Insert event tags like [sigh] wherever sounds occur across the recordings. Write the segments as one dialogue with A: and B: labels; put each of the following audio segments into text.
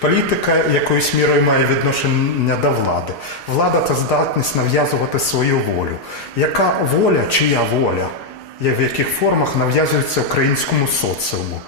A: Політика якоюсь мірою має відношення до влади. Влада це здатність нав'язувати свою волю. Яка воля, чия воля? Є в яких формах нав'язується українському соціуму?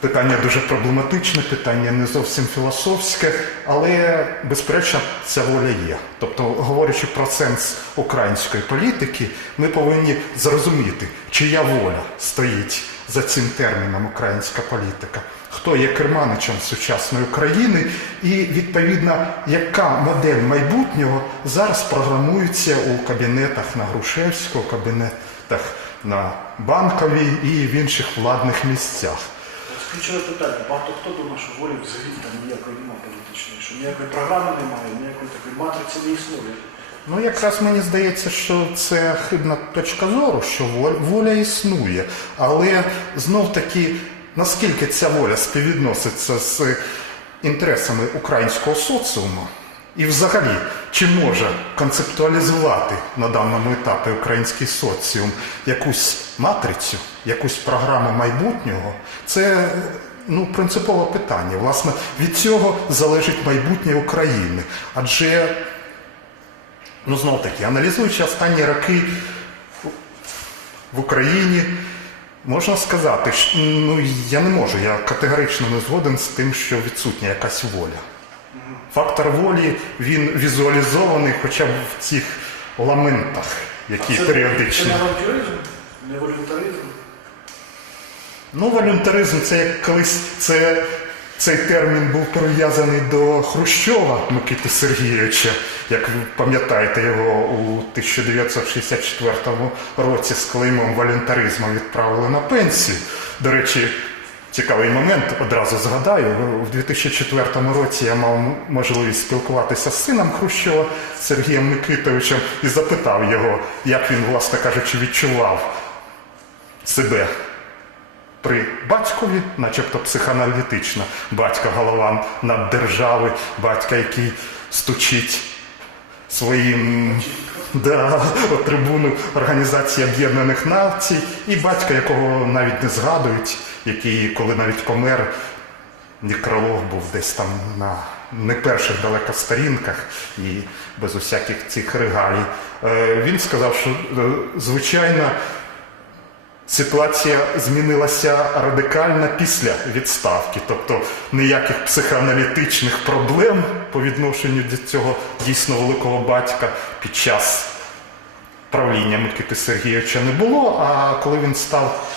A: Питання дуже проблематичне, питання не зовсім філософське, але безперечно ця воля є. Тобто, говорячи про сенс української політики, ми повинні зрозуміти, чия воля стоїть за цим терміном українська політика, хто є керманичем сучасної України, і відповідно, яка модель майбутнього зараз програмується у кабінетах на Грушевського, кабінетах на банковій і в інших владних місцях.
B: Ключове питання. Багато хто думає, що волі взагалі там ніякої немає політичної, що ніякої програми немає, ніякої такої матриці не існує.
A: Ну, якраз мені здається, що це хибна точка зору, що воля існує. Але знов таки, наскільки ця воля співвідноситься з інтересами українського соціуму, і взагалі, чи може концептуалізувати на даному етапі український соціум якусь матрицю, якусь програму майбутнього, це ну, принципове питання. Власне, від цього залежить майбутнє України. Адже Ну, знов таки, аналізуючи останні роки в Україні, можна сказати, що ну, я не можу, я категорично не згоден з тим, що відсутня якась воля. Фактор волі він візуалізований хоча б в цих ламентах, які
B: Це-
A: періодично.
B: Це не авантюризм, не волюнтаризм.
A: Ну, волюнтаризм це як колись це, цей термін був прив'язаний до Хрущова Микити Сергійовича. Як ви пам'ятаєте, його у 1964 році з клеймом волюнтаризму відправили на пенсію. До речі, цікавий момент одразу згадаю. У 2004 році я мав можливість спілкуватися з сином Хрущова Сергієм Микитовичем і запитав його, як він, власне кажучи, відчував себе при батькові, начебто психоаналітична, батько голова над держави, батька, який стучить своїм да, трибуну Організації Об'єднаних Націй, і батька, якого навіть не згадують, який, коли навіть помер, некролог був десь там на не перших далеко сторінках і без усяких цих регалій. Е, Він сказав, що е, звичайно. Ситуація змінилася радикально після відставки, тобто ніяких психоаналітичних проблем по відношенню до цього дійсно великого батька під час правління Микити Сергійовича не було. А коли він став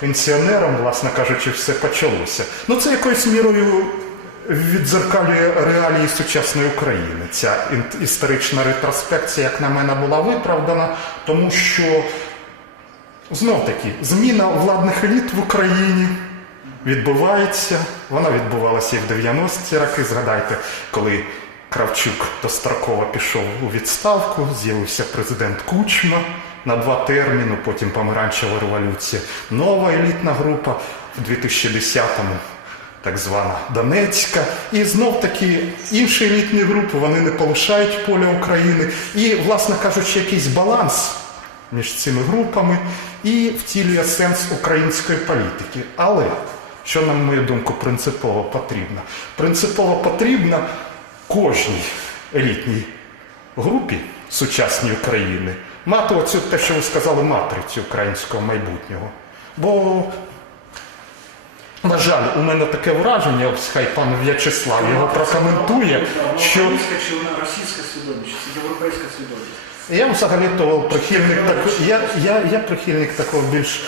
A: пенсіонером, власне кажучи, все почалося. Ну це якоюсь мірою відзеркалює реалії сучасної України. Ця історична ретроспекція, як на мене, була виправдана, тому що. Знов таки, зміна владних еліт в Україні відбувається. Вона відбувалася і в 90-ті роки. Згадайте, коли Кравчук достроково пішов у відставку, з'явився президент Кучма на два терміни, потім помаранчева революція. Нова елітна група в 2010-му. Так звана Донецька, і знов таки інші елітні групи вони не полишають поля України. І, власне кажучи, якийсь баланс між цими групами і втілює сенс української політики. Але що, на мою думку, принципово потрібно? Принципово потрібно кожній елітній групі сучасній України мати оцю те, що ви сказали, матрицю українського майбутнього. Бо, на жаль, у мене таке враження, ось хай пан В'ячеслав його прокоментує, що
B: Українська чи вона російська свідомість, європейська свідомість.
A: Я взагалі-то прихильник так, я, я, я прихильник такого більш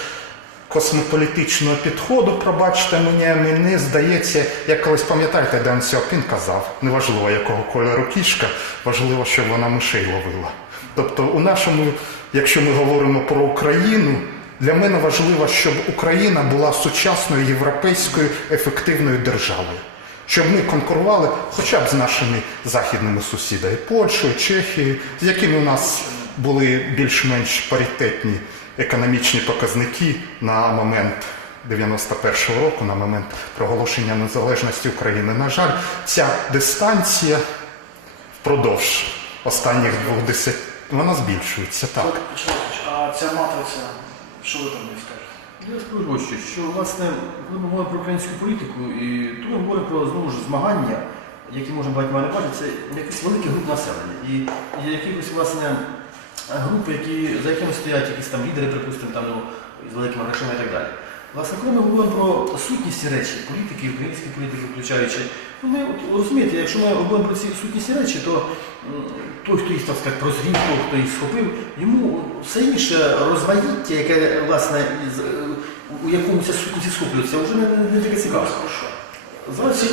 A: космополітичного підходу, пробачте мені, мені здається, як колись пам'ятаєте, Ден Сьопін казав, неважливо якого кольору кішка, важливо, щоб вона мишей ловила. Тобто, у нашому, якщо ми говоримо про Україну, для мене важливо, щоб Україна була сучасною європейською ефективною державою. Щоб ми конкурували хоча б з нашими західними сусідами Польщею, Чехією, з якими у нас були більш-менш паритетні економічні показники на момент 91-го року, на момент проголошення незалежності України. На жаль, ця дистанція впродовж останніх двох десять вона збільшується так.
B: А ця матриця, що ви про неї скажете?
C: Скажу ось що, що власне, коли ми говоримо про українську політику, і то ми говоримо про знову ж змагання, які можна багатьма не бачити, це якісь великі групи населення. І, і якісь власне групи, які, за якими стоять якісь там лідери, припустимо, там, ну, з великими грошима і так далі. Власне, коли ми говоримо про сутнісні речі, політики, українські політики включаючи, ну ми от, розумієте, якщо ми говоримо про ці сутнісні речі, то той, хто їх так сказати, прозрів, той, хто їх схопив, йому все інше розваїття, яке власне е, у якому ця сутність схоплюється, вже не, не, не таке цікаво.
B: Зараз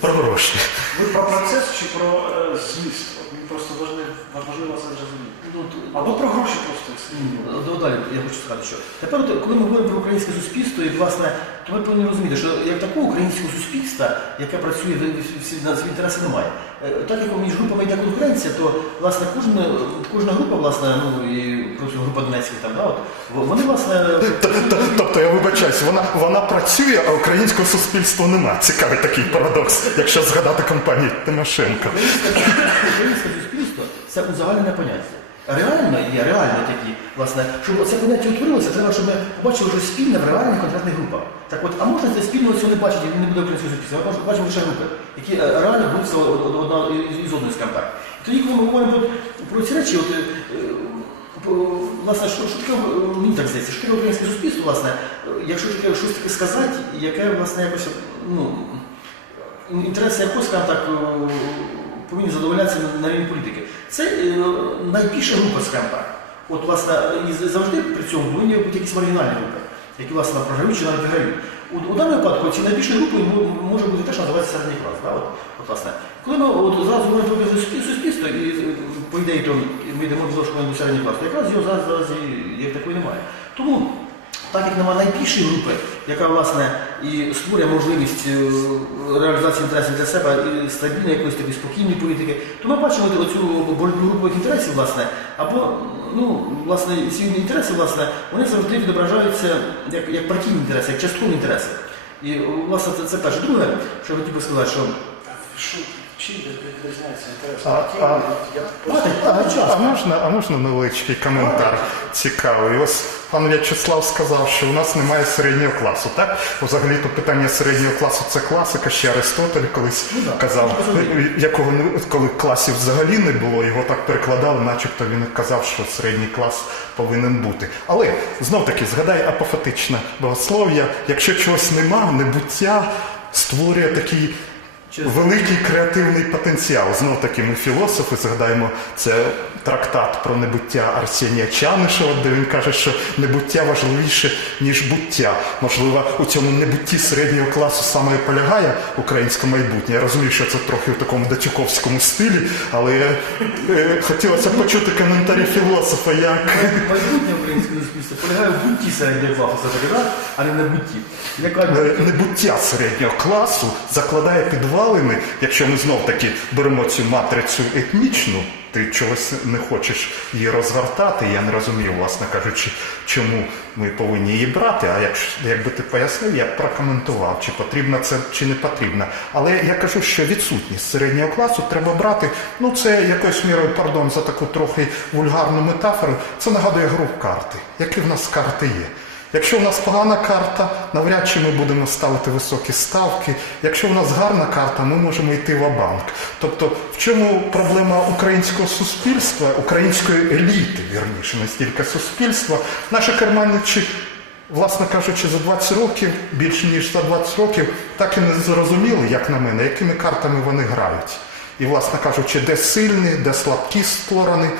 B: про
C: ну,
A: гроші.
B: Ви про процес чи про е, зміст? Мені просто важливо, важливо це зрозуміти.
C: Ну,
B: Або про гроші просто.
C: Ні, Далі я хочу сказати, що тепер, от, коли ми говоримо про українське суспільство, і власне, то ми повинні розуміти, що як такого українського суспільства, яке працює всі на свої інтереси, немає. Е, Так як між групами йде конкуренція, то власне кожна, кожна група, власне, ну і просто група Донецьких там, да, от, вони власне
A: Тобто я вибачаюсь, вона, вона працює, а українського суспільства нема. Цікавий такий парадокс, якщо згадати компанію Тимошенко.
C: Українське, суспільство це узагальнене поняття. Реально є реально такі, власне, щоб це поняття утворилося, треба, щоб ми побачили щось спільне в реальних конкретних групах. Так от, а можна це спільного цього не бачити, і не буде українського суспільства. Ми бачимо- лише групи, які е, реально од- одна із- одною скажімо так. Тоді, коли ми говоримо про, ці речі, от, е, е, власне, що, що мені так здається, що таке українське суспільство, власне, якщо таке щось таке сказати, яке, власне, якось, ну, інтереси якого, скажімо так, повинні задоволятися на- на рівні політики. Це е, найбільша група, скажімо так. От, власне, і завжди при цьому повинні бути якісь маргінальні групи, які, власне, програють чи навіть виграють. У, у даному випадку ці найбільші групи мо- може бути те, що середній клас. Да? От, от, власне. Коли ми от, зразу говоримо про суспільство, і е, по ідеї то ми йдемо до того, що середній клас, то якраз його зараз, зараз як такої немає. Тому так як немає найбільшої групи, яка власне і створює можливість е, реалізації інтересів для себе і стабільної якоїсь такої спокійної політики, то ми бачимо оцю боротьбу групових інтересів, власне, або ну, власне, ці інтереси, власне, вони завжди відображаються як, як партійні інтереси, як часткові інтереси. І власне це, це перше. Друге, що я хотів би сказати, Що,
B: чим відрізняється інтерес?
A: А- а- А, а, а, можна, а можна невеличкий коментар цікавий? Ось пан В'ячеслав сказав, що у нас немає середнього класу. Так, взагалі то питання середнього класу це класика. Ще Аристотель колись
C: Ну,
A: казав,
C: Ну,
A: якого не коли класів взагалі не було, його так перекладали, начебто він казав, що середній клас повинен бути. Але знов таки згадай апофатичне богослов'я. Якщо чогось нема, небуття створює такий. Великий креативний потенціал. Знов таки ми філософи згадаємо це трактат про небуття Арсенія Чанишева, де він каже, що небуття важливіше, ніж буття. Можливо, у цьому небутті середнього класу саме і полягає українське майбутнє. Я розумію, що це трохи в такому датюковському стилі, але е, хотілося б почути коментарі філософа, як
C: майбутнє українського суспільства полягає в бутті середнього класу, а не на бутті.
A: Е, небуття середнього класу закладає підвалини, якщо ми знов таки беремо цю матрицю етнічну, ти чогось не хочеш її розгортати. Я не розумію, власне кажучи, чому ми повинні її брати. А якщо якби ти пояснив, я б прокоментував, чи потрібно це, чи не потрібно. Але я кажу, що відсутність середнього класу треба брати. Ну це якоюсь мірою, пардон, за таку трохи вульгарну метафору. Це нагадує гру карти. Які в нас карти є? Якщо в нас погана карта, навряд чи ми будемо ставити високі ставки. Якщо в нас гарна карта, ми можемо йти в банк Тобто, в чому проблема українського суспільства, української еліти, вірніше, не стільки суспільства, наші керманичі, власне кажучи, за 20 років, більше ніж за 20 років, так і не зрозуміли, як на мене, якими картами вони грають. І, власне кажучи, де сильні, де слабкі сторони.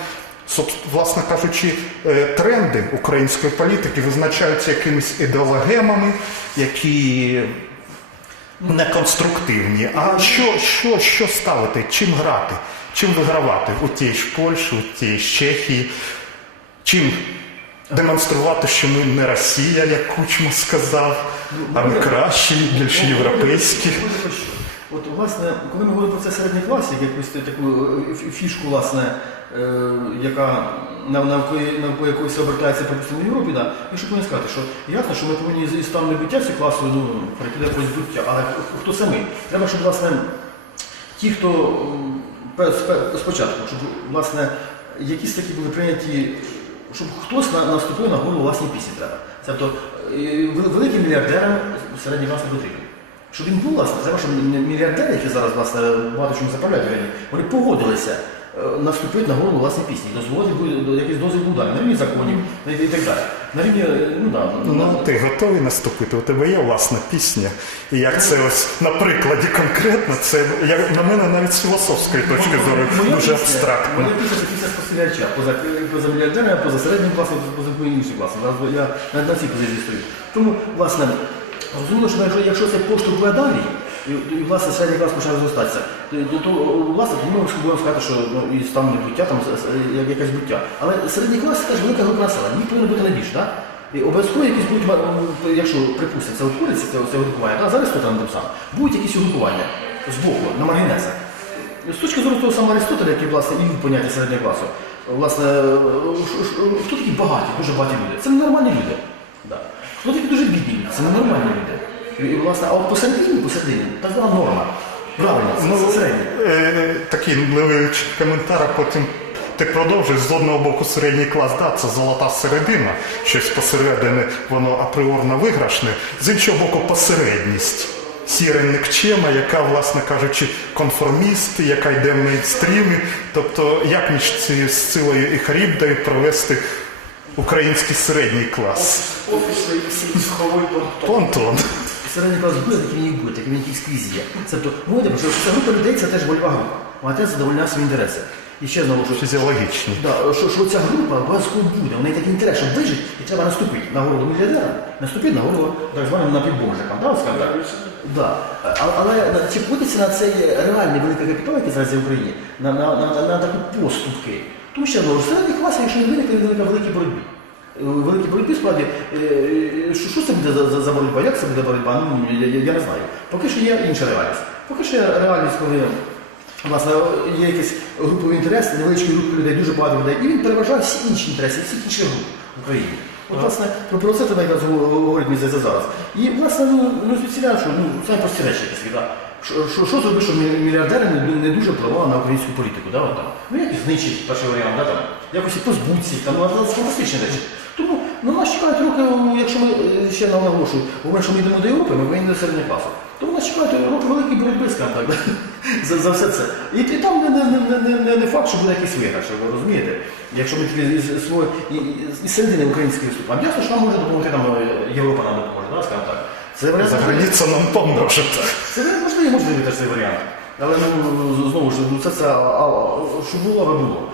A: Власне кажучи, е, тренди української політики визначаються якимись ідеологемами, які не конструктивні. А що, що, що ставити, чим грати, чим вигравати у тій ж Польщі, у тій ж Чехії, чим демонструвати, що ми не Росія, як Кучма сказав, а ми кращі, більш європейські.
C: От власне, коли ми говоримо про це середній клас, як якусь таку е, фішку, власне, е, яка навколо якоїсь обертається припустимо в Європі, да, я що повинен сказати, що ясно, що ми повинні із стану небуття цього класу ну, перейти до якогось буття, але хто це ми? Треба, щоб власне ті, хто спочатку, щоб власне якісь такі були прийняті, щоб хтось наступив на голову власній пісні треба. Тобто е, великим мільярдерам середній клас не потрібен. Щоб він був, власне, щоб м- мільярдери, які зараз власне, багато чому заправляють в вони погодилися е, наступити на голову власні пісні, дозволити якийсь дозвіл буде на рівні законів і так далі. На рівні, е, ну да,
A: Ну, ти готовий наступити? У тебе є власна пісня. І як це ось на прикладі конкретно, це як на мене навіть з філософської точки зору
C: Моя
A: дуже
C: пісня-
A: абстрактно.
C: Моя пісня це пісня спостерігача, поза, поза мільярдерами, поза середнім класом, поза іншим класом. Я на, на цій позиції стою. Тому, власне, розуміло, що якщо, якщо це поштовхує далі, і, і власне середній клас почне розростатися, то, то, то власне тоді ми будемо сказати, що ну, і стан не буття, там як- якесь буття. Але середній клас це теж велика група населення, їх повинно бути найбільше. Да? І обов'язково якісь будуть, якщо припустимо, це утвориться, це, це групування, та зараз хто там сам, будуть якісь угрупування з боку, на маргінесах. З точки зору того самого Аристотеля, який власне і поняття середнього класу, власне, хто такі багаті, дуже багаті люди? Це ненормальні люди. Да. Хто такі дуже бідні? Це ненормальні люди. І, власне, а от посередині, посередині, так звана норма. Правильно, це,
A: Ну,
C: це середнє.
A: е, такий невеличкий коментар, а потім ти продовжуєш з одного боку середній клас, да, це золота середина, щось посередині, воно апріорно виграшне, з іншого боку, посередність. Сіра никчема, яка, власне кажучи, конформіст, яка йде в мейнстрімі. Тобто, як між цією силою і Харібдою провести український середній клас?
B: Офісний сховий понтон.
C: Середній клас буде, такий він і буде, такий він якийсь скрізь є. Тобто, мовити, що ця група людей це теж вольова група. Вона теж задовольняє свої інтереси. І ще знову, що
A: Фізіологічні.
C: Да, що, що ця група обов'язково буде, в неї такий інтерес, щоб вижити, і треба наступити на голову мільярдера, наступити на голову так званим напівбожикам, да, скажімо так? Да. А- Але на- чи погодиться на цей реальний великий капітал, який зараз є в Україні, на, на, на, на, на такі поступки? Тому що ну, середній клас, якщо не виникне, виникне в великій боротьбі. Е, В боротьбі справді, е, е, що, що це буде за, за, за боротьба? Як це буде боротьба? Ну, я, я, я не знаю. Поки що є інша реальність. Поки що є реальність, коли Власне, є якийсь груповий інтерес, невеличкі групи людей, дуже багато людей, і він переважає всі інші інтереси, всіх інших груп в Україні. От, власне, про, про це якраз говорить мені зараз. І, власне, ну, ну що ну, самі прості речі якісь, да. Що, що, що зробити, щоб мі- мільярдери не, дуже впливали на українську політику, да, от там. Ну, якось знищить перший варіант, да, там, якось і позбутися, там, ну, фантастичні речі. Тому ну, нас чекають роки, якщо ми е, ще нам наголошую, що ми йдемо до Європи, ми вийдемо до середнього класу. Тому нас чекають роки великої боротьби, скажімо так, [laughs] за, за все це. І, і там не, не, не, не, не, факт, що буде якийсь виграш, ви розумієте? Якщо ми тільки з середини української виступаємо. Ясно, що нам може допомогти там е, Європа нам допоможе, да, скажімо так. Це варіант.
A: За границя нам поможе.
C: Це можливо, можливо теж цей варіант. Але ну, знову ж ну, це, це а, а, що було, аби було.